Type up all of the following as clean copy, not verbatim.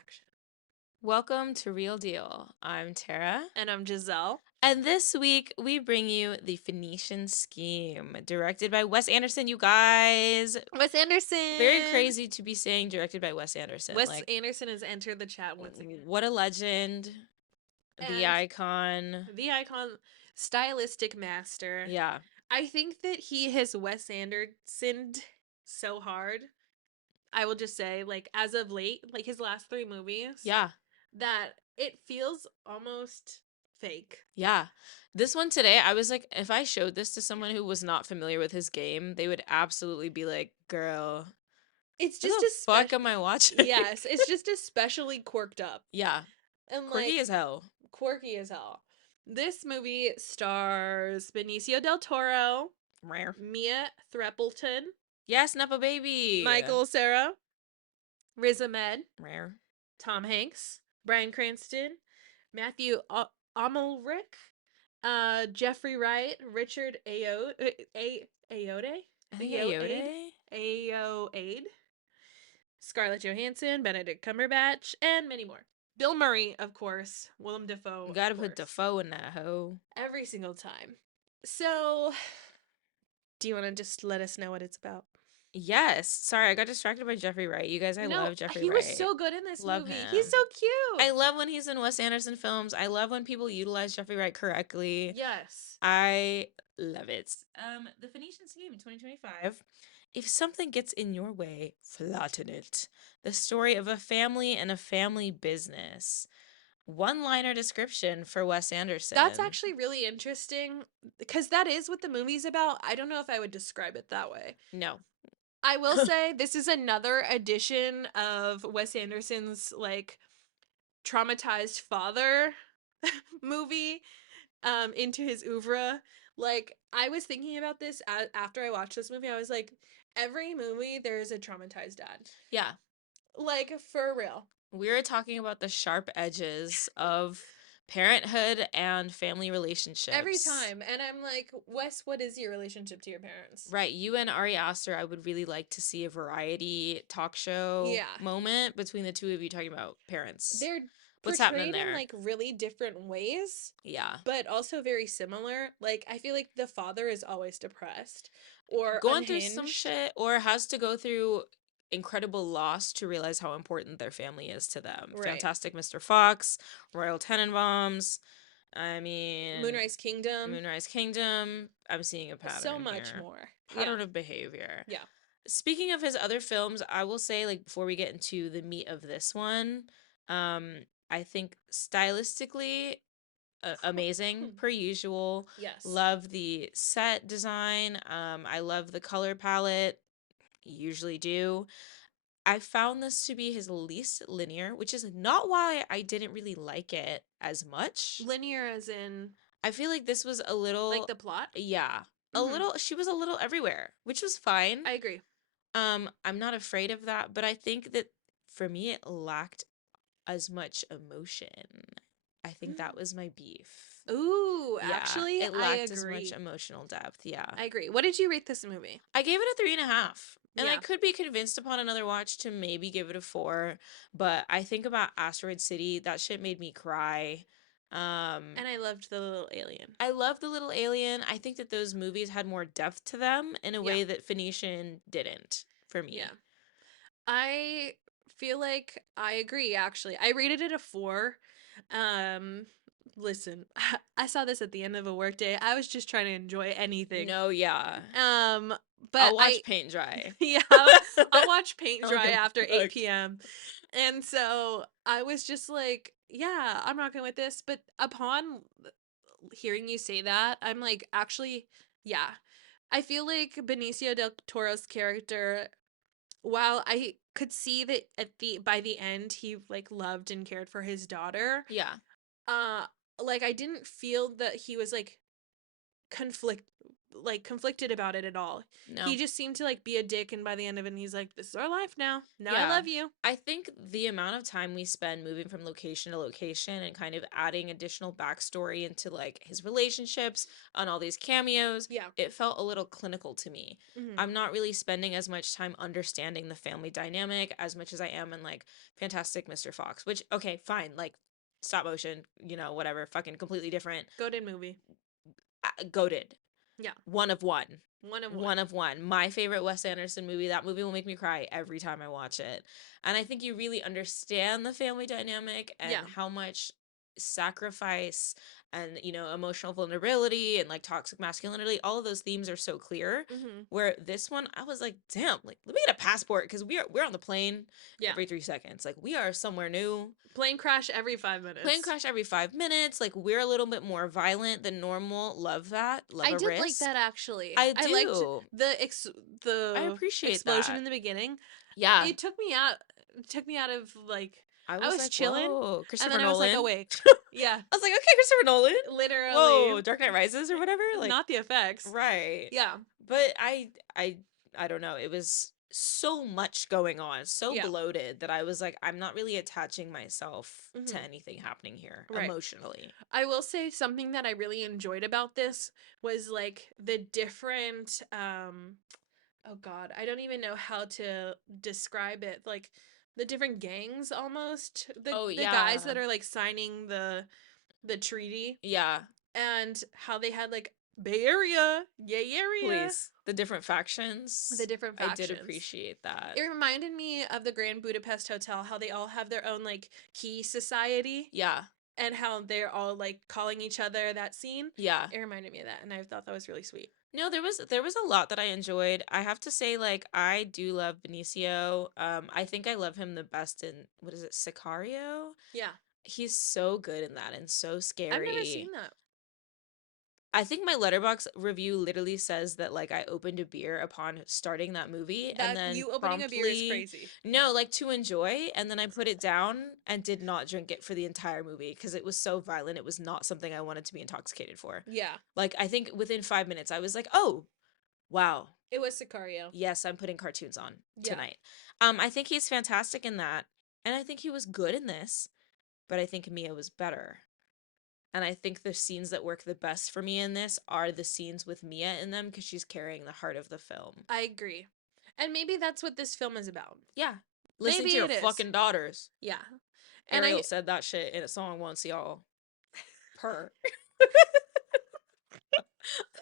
action. Welcome to Real Deal. I'm Terra. And I'm Jazelle. And this week we bring you The Phoenician Scheme, directed by Wes Anderson, you guys. Wes Anderson. Very crazy to be saying directed by Wes Anderson. Wes Anderson has entered the chat once again. What a legend. The And icon. The icon, stylistic master. Yeah. I think that he has Wes Andersoned so hard. I will just say, like, as of late, like his last 3 movies. Yeah. That it feels almost fake. Yeah. This one today, I was like, if I showed this to someone who was not familiar with his game, they would absolutely be like, girl, It's what just the fuck am I watching? Yes, it's just especially quirked up. Yeah. And Quirky like as hell. quirky as hell. This movie stars Benicio del Toro, Rare. Mia Threppleton, Yes, Nepo Baby. Michael Cera, Riz Ahmed, Rare. Tom Hanks, Bryan Cranston, Matthew Amalric, Jeffrey Wright, Richard Ayoade, I think Ayoade. Ayoade, Scarlett Johansson, Benedict Cumberbatch, and many more. Bill Murray, of course. Willem Dafoe, You gotta of put course. Defoe in that hoe. Every single time. So, do you want to just let us know what it's about? Yes. Sorry, I got distracted by Jeffrey Wright. You guys, I love Jeffrey he Wright. was so good in this Love movie. him. He's so cute. I love when he's in Wes Anderson films. I love when people utilize Jeffrey Wright correctly. Yes. I love it. The Phoenician Scheme 2025. If something gets in your way, flatten it. The story of a family and a family business. One-liner description for Wes Anderson. That's actually really interesting because that is what the movie's about. I don't know if I would describe it that way. No. I will say this is another edition of Wes Anderson's like traumatized father movie into his oeuvre. Like I was thinking about this after I watched this movie. I was like, every movie there's a traumatized dad. Yeah. Like for real. We're talking about the sharp edges of parenthood and family relationships. Every time. And I'm like, Wes, what is your relationship to your parents? Right. You and Ari Aster, I would really like to see a variety talk show moment between the two of you talking about parents. They're What's portrayed happening there? in like really different ways. Yeah. But also very similar. Like I feel like the father is always depressed or going unhinged. through some shit or has to go through incredible loss to realize how important their family is to them. Right. Fantastic Mr. Fox, Royal Tenenbaums. I mean, Moonrise Kingdom. I'm seeing a pattern. So much more. Pattern of behavior. Yeah. Speaking of his other films, I will say, like, before we get into the meat of this one, I think stylistically amazing per usual. Yes. Love the set design. I love the color palette. Usually do. I found this to be his least linear, which is not why I didn't really like it as much. Linear as in I feel like this was a little like the plot? Yeah. A little she was a little everywhere, which was fine. I agree. I'm not afraid of that, but I think that for me it lacked as much emotion. I think that was my beef. Ooh, Yeah, actually, it I lacked agree. as much emotional depth. Yeah, I agree. What did you rate this movie? I gave it a 3.5, and Yeah. I could be convinced upon another watch to maybe give it a 4. But I think about Asteroid City. That shit made me cry. And I loved the little alien. I love the little alien. I think that those movies had more depth to them in a way that Phoenician didn't for me. Yeah. I feel like I agree, actually. I rated it a 4. Listen, I saw this at the end of a workday. I was just trying to enjoy anything. No, yeah. But I'll watch paint dry. Yeah, I'll watch paint dry after 8 p.m. And so I was just like, yeah, I'm rocking with this. But upon hearing you say that, I'm like, actually, yeah. I feel like Benicio del Toro's character, while I could see that by the end he like loved and cared for his daughter. Yeah. Like I didn't feel that he was like like conflicted about it at all. He No. just seemed to like be a dick, and by the end of it, he's like, "This is our life now. Now I Yeah. love you." I think the amount of time we spend moving from location to location and kind of adding additional backstory into like his relationships on all these cameos, Yeah. it felt a little clinical to me. Hmm. I'm not really spending as much time understanding the family dynamic as much as I am in like Fantastic Mr. Fox, which, okay, fine, like stop motion, whatever, fucking completely different. Goated movie. Goated. Yeah. One of one. One of one. One of one. My favorite Wes Anderson movie. That movie will make me cry every time I watch it. And I think you really understand the family dynamic and Yeah. how much sacrifice and, emotional vulnerability and like toxic masculinity, all of those themes are so clear. Hmm. Where this one, I was like, damn, like let me get a passport because we're on the plane Yeah. every 3 seconds. Like we are somewhere new. Plane crash every 5 minutes. Plane crash every 5 minutes. Like we're a little bit more violent than normal. Love that. Love I a did like risk. that actually. I I liked do. I the appreciate explosion that. in the beginning. Yeah. It took me out of like I I was was like, chilling, "Whoa, and Christopher then I was like Nolan." awake. Yeah, I was like, "Okay, Christopher Nolan." literally. Whoa, Dark Knight Rises or whatever? Like, Not the effects. right. Yeah, But I don't know. It was so much going on, so yeah. bloated that I was like, I'm not really attaching myself to Hmm. anything happening here Right. emotionally. I will say something that I really enjoyed about this was like the different oh god, I don't even know how to describe it. Like the different gangs almost. The Oh, the guys yeah. that are like signing the treaty, Yeah. and how they had like Bay Area, Gay Area, Please. The different the factions. different I did factions. appreciate that. It reminded me of the Grand Budapest Hotel, how they all have their own like key society, Yeah. and how they're all like calling each other that scene. Yeah. It reminded me of that, and I thought that was really sweet. No, there was a lot that I enjoyed. I have to say, like, I do love Benicio. I think I love him the best in what is it, Sicario? Yeah, He's so good in that and so I've never seen scary. that. I think my letterbox review literally says that like I opened a beer upon starting that movie and That then you opening a beer is promptly crazy. no, like to enjoy, and then I put it down and did not drink it for the entire movie because it was so violent. It was not something I wanted to be intoxicated for. Yeah, Like I think within 5 minutes I was like, "Oh, wow. it was Sicario. Yes, I'm putting cartoons on Yeah, tonight." I think he's fantastic in that, and I think he was good in this, but I think Mia was better. And I think the scenes that work the best for me in this are the scenes with Mia in them because she's carrying the heart of the film. I agree. And maybe that's what this film is about. Yeah. Listening to Maybe your it is. fucking daughters. Yeah. And Ariel I said that shit in a song once, y'all. Per.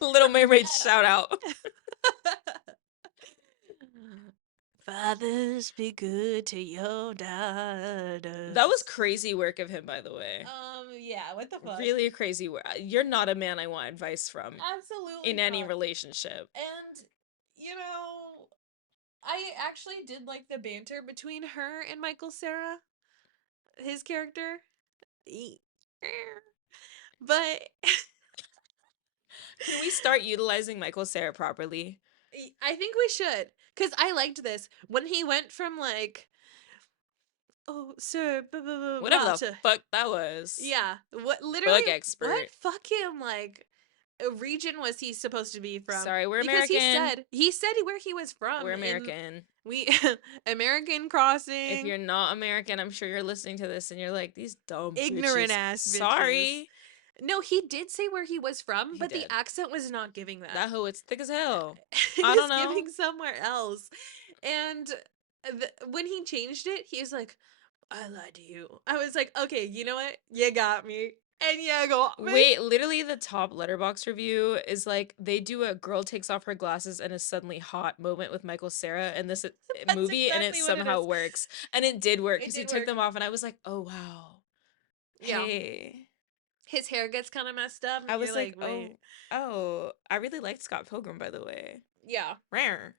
Little Mermaid shout out. Fathers, be good to your daughters. That was crazy work of him, by the way. Yeah, what the fuck? Really crazy work. You're not a man I want advice from Absolutely in any not. relationship. And, I actually did like the banter between her and Michael Cera, his character. E- But Can we start utilizing Michael Cera properly? I think we should. Because I liked this. When he went from like, oh, sir, blah, blah, blah, Whatever blah, the to, fuck that was. yeah, what, literally, Book what expert. fucking, like, region was he supposed to be from? Sorry, we're Because American. he said where he was from We're in, American. we, American If Crossing, you're not American, I'm sure you're listening to this and you're like, these dumb ignorant bitches. ass bitches. Sorry. No, he did say where he was from, He but the did. accent was not giving that. That hoe, it's thick as hell. It I don't was know. giving somewhere else. And when he changed it, he was like, I lied to you. I was like, okay, you know what? You got me. And you got me. Wait, literally the top letterbox review is like they do a girl takes off her glasses and is suddenly hot moment with Michael Cera in this That's movie, and it exactly what it somehow is. works. And it did work It because he did took work. them off and I was like, oh wow. Yeah. Hey. His hair gets kind of messed up, I and you're was like, like, wait. oh, I really liked Scott Pilgrim, by the way. Yeah. Rare.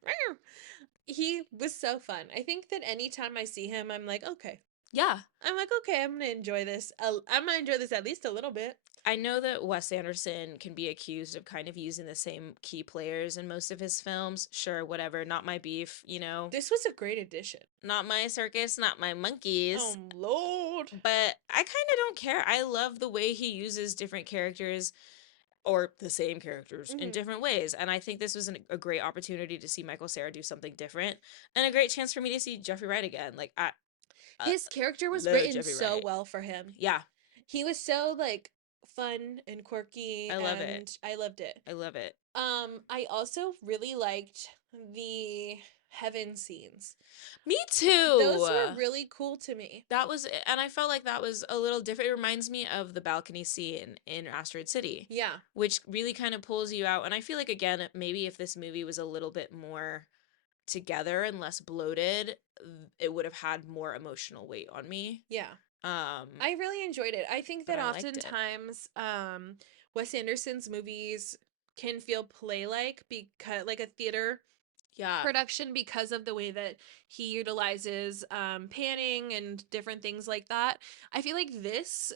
He was so fun. I think that anytime I see him, I'm like, okay. Yeah. I'm like, okay, I'm going to enjoy this. I'm going to enjoy this at least a little bit. I know that Wes Anderson can be accused of kind of using the same key players in most of his films. Sure, whatever, not my beef, This was a great addition. Not my circus, not my monkeys. Oh, Lord. But I kind of don't care. I love the way he uses different characters or the same characters in Mhm. different ways. And I think this was a great opportunity to see Michael Cera do something different, and a great chance for me to see Jeffrey Wright again. Like I His character was love written Jeffrey so Wright. well for him. Yeah, He was so, like, fun and quirky, I love it. and I loved it. I love it. I also really liked the heaven scenes. Me Those too. were really cool to me. That was, and I felt like that was a little different. It reminds me of the balcony scene in Asteroid City, Yeah. which really kind of pulls you out. And I feel like, again, maybe if this movie was a little bit more together and less bloated, it would have had more emotional weight on me. Yeah. Um, I really enjoyed it. I think but that I liked it. oftentimes Wes Anderson's movies can feel play-like, because like a theater Yeah. production, because of the way that he utilizes panning and different things like that. I feel like this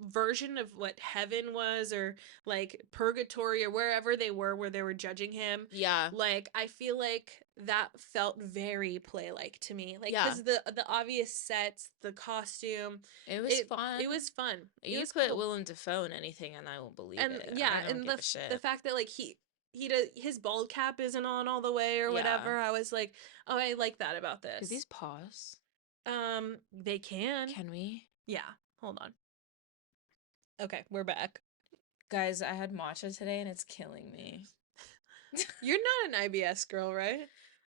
version of what heaven was, or like purgatory, or wherever they were where they were judging him, Yeah. like I feel like that felt very play like to me, like Yeah. because the obvious sets, the costume, It was it was fun. fun, it You was put cool. Willem Dafoe in anything and I will believe And it. yeah, I don't and give a the shit. fact that like he does, his bald cap isn't on all the way or Yeah. whatever, I was like, oh, I like that about Could this. these pause? They can. Can we? Yeah, hold on. Okay, we're back. Guys, I had matcha today and it's killing me. You're not an IBS girl, right?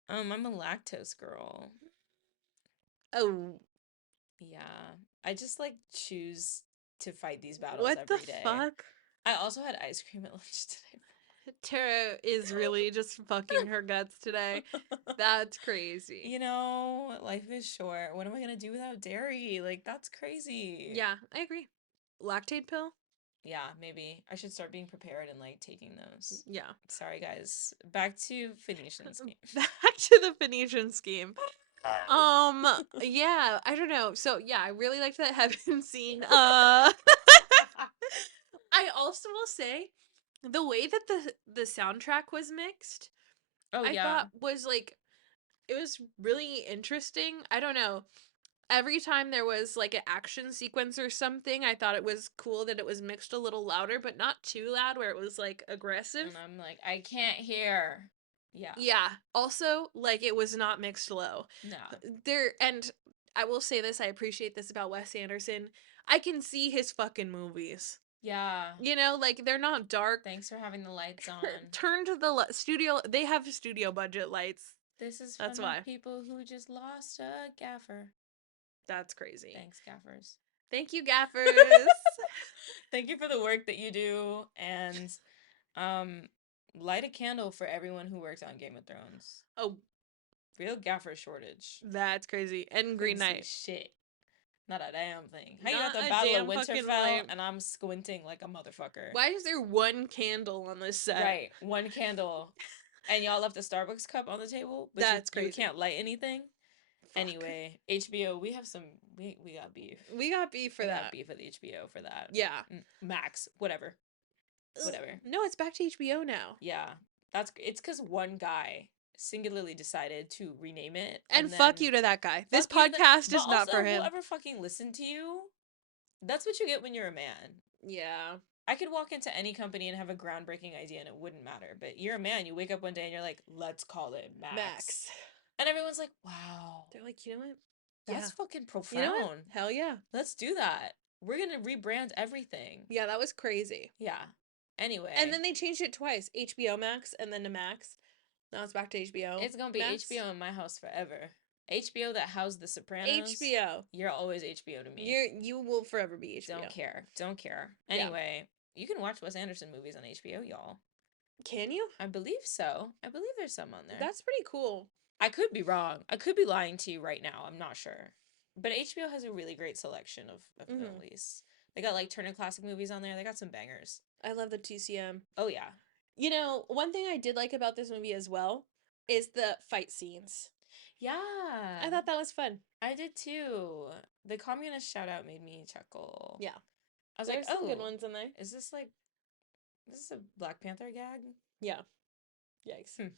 I'm a lactose girl. Oh, Yeah. I just like choose to fight these battles what the every day. fuck? I also had ice cream at lunch today. Tara is really just fucking her guts today. That's crazy. You know, life is short. What am I gonna do without dairy? Like, that's crazy. Yeah, I agree. Lactate pill? Yeah, maybe. I should start being prepared and like taking those. Yeah. Sorry, guys. Back to Phoenician Scheme. Back to the Phoenician scheme. Yeah, I don't know. So yeah, I really liked that heaven scene. I also will say the way that the soundtrack was mixed, Oh, I yeah. thought was like, it was really interesting. I don't know. Every time there was like an action sequence or something, I thought it was cool that it was mixed a little louder, but not too loud where it was like aggressive. And I'm like, I can't hear. Yeah. Yeah. Also, like it was not mixed low. No. And I will say this, I appreciate this about Wes Anderson. I can see his fucking movies. Yeah. You know, like they're not dark. Thanks for having the lights on. Turn to the studio. They have studio budget lights. This is That's from why. people who just lost a gaffer. That's crazy. Thanks, gaffers. Thank you, gaffers. Thank you for the work that you do, and um, light a candle for everyone who worked on Game of Thrones. Oh, Real gaffer shortage. that's crazy. And Green Couldn't see Knight. shit. Not a damn thing. How you Not got the a Battle of damn fucking Winterfell light. and I'm squinting like a motherfucker. Why is there one candle on this set? Right, one candle. And y'all left a Starbucks cup on the table, but That's you crazy. can't light anything. Fuck. Anyway, HBO, we have some we got beef. We got beef for We that. got beef with HBO for that. Yeah. Max, whatever. Whatever. No, it's back to HBO now. Yeah. It's cuz one guy singularly decided to rename it. And fuck you to that guy. This podcast is not for him. Whoever fucking listened to you, that's what you get when you're a man. Yeah. I could walk into any company and have a groundbreaking idea and it wouldn't matter. But you're a man. You wake up one day and you're like, let's call it Max. And everyone's like, wow. They're like, you know what? That's fucking profound. You know what? Hell yeah. Let's do that. We're going to rebrand everything. Yeah, that was crazy. Yeah. Anyway. And then they changed it twice. HBO Max and then to Max. Now it's back to HBO. It's going to be Max. HBO in my house forever. HBO that housed The Sopranos. HBO. You're always HBO to me. You will forever be HBO. Don't care. Anyway, you can watch Wes Anderson movies on HBO, y'all. Can you? I believe so. I believe there's some on there. That's pretty cool. I could be wrong. I could be lying to you right now. I'm not sure. But HBO has a really great selection of movies. They got like Turner Classic Movies on there. They got some bangers. I love the TCM. Oh, yeah. You know, one thing I did like about this movie as well is the fight scenes. Yeah. I thought that was fun. I did too. The communist shout out made me chuckle. Yeah. I was There's like, some good ones in there. Is this a Black Panther gag? Yeah. Yikes.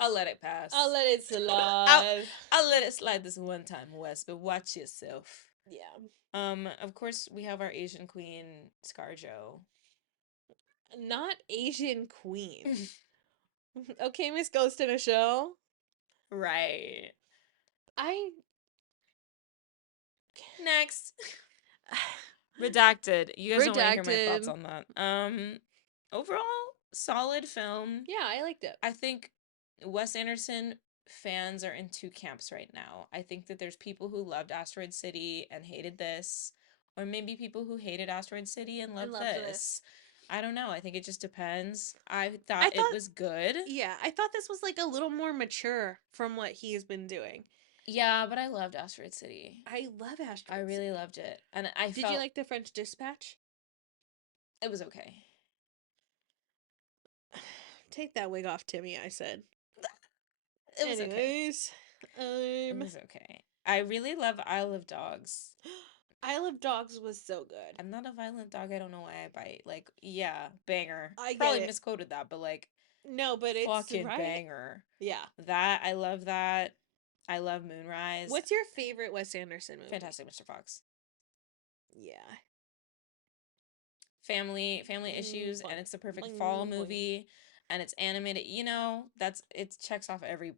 I'll let it pass. I'll let it slide. I'll let it slide this one time, Wes, but watch yourself. Yeah. Of course, we have our Asian queen, ScarJo. Not Asian queen. Okay, Miss Ghost in a show. Right. I Next. Redacted. You guys don't want to hear my thoughts redacted. on that. Overall, solid film. Yeah, I liked it. I think Wes Anderson fans are in two camps right now. I think that there's people who loved Asteroid City and hated this, or maybe people who hated Asteroid City and I loved loved this. this. I don't know. I think it just depends. I I thought it thought, was good. yeah, I thought this was like a little more mature from what he's been doing. Yeah, but I loved Asteroid City. I love I Asteroid really City. loved it. And I Did you felt like the French Dispatch? it was okay. Take that wig off, Timmy, I said. It was okay. Anyways, It was okay. I really love Isle of Dogs. Isle of Dogs was so good. I'm not a violent dog. I don't know why I bite. Like, yeah, banger. I get Probably it. misquoted that, but like, No, but it's fucking right. banger. Yeah. That, I love that. I love Moonrise. What's your favorite Wes Anderson movie? Fantastic Mr. Fox. Yeah. Family issues, and it's the perfect fall movie, and it's animated. You know, it checks off every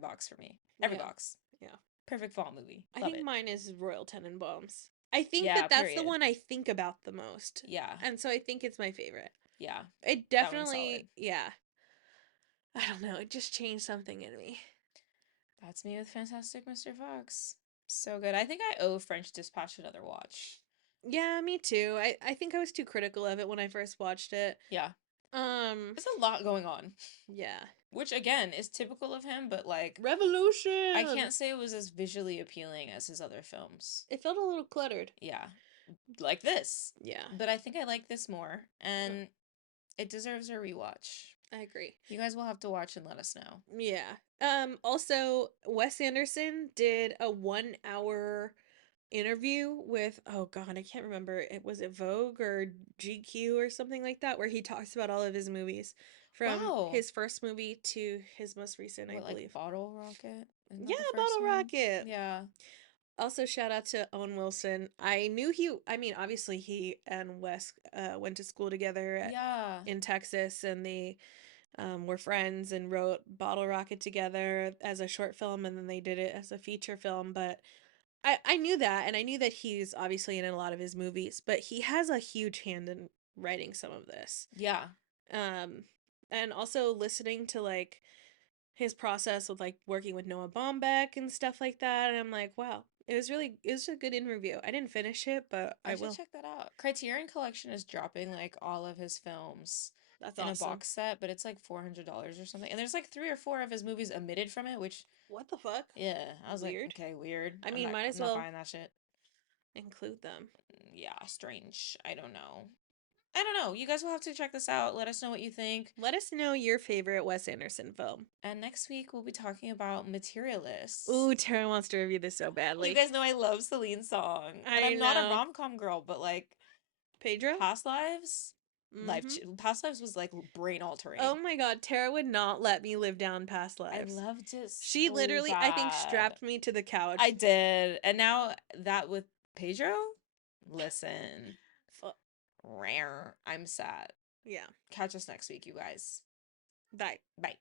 box for me. Every Yeah. box. Yeah. Perfect fall movie. I Love think it. mine is Royal Tenenbaums. I think Yeah, that that's the period. one I think about the most. Yeah. And so I think it's my favorite. Yeah. It That one's solid. definitely, yeah. I don't know. It just changed something in me. That's me with Fantastic Mr. Fox. So good. I think I owe French Dispatch another watch. Yeah, me too. I think I was too critical of it when I first watched it. Yeah. Um, There's a lot going on. yeah. Which again is typical of him, but like Revolution. I can't say it was as visually appealing as his other films. It felt a little cluttered. Yeah. Like this. Yeah. But I think I like this more, Yeah. and it deserves a rewatch. I agree. You guys will have to watch and let us know. Yeah. Also Wes Anderson did a 1 hour interview with, oh god, I can't remember. It was it Vogue or GQ or something like that, where he talks about all of his movies from Wow. his first movie to his most recent, I What, like believe. Bottle Rocket? Isn't Yeah, that the first Bottle one? Rocket. Yeah. Also, shout out to Owen Wilson. I knew I mean, obviously, he and Wes went to school together Yeah. in Texas, and they were friends and wrote Bottle Rocket together as a short film, and then they did it as a feature film. But I knew that, and I knew that he's obviously in a lot of his movies, but he has a huge hand in writing some of this. Yeah. Um, and also listening to like his process with like working with Noah Baumbach and stuff like that, and I'm like, wow, it was a good interview. I didn't finish it, but I I should will. check that out. Criterion Collection is dropping like all of his films That's in a awesome. box set, but it's like $400 or something. And there's like 3 or 4 of his movies omitted from it, which What the fuck? yeah, I was Weird. like, okay, weird. I mean, might as I'm not well buying that shit. include them. Yeah, strange. I don't know. I don't know. You guys will have to check this out. Let us know what you think. Let us know your favorite Wes Anderson film. And next week we'll be talking about Materialists. Ooh, Tara wants to review this so badly. You guys know I love Celine's song. And I'm not a rom-com girl, but like Pedro? Past Lives? Past Lives was like brain altering. Oh my god, Tara would not let me live down Past Lives. I loved it. She so literally, bad. I think, strapped me to the couch. I did. And now that with Pedro, listen. Rare. I'm sad. Yeah. Catch us next week, you guys. Bye. Bye.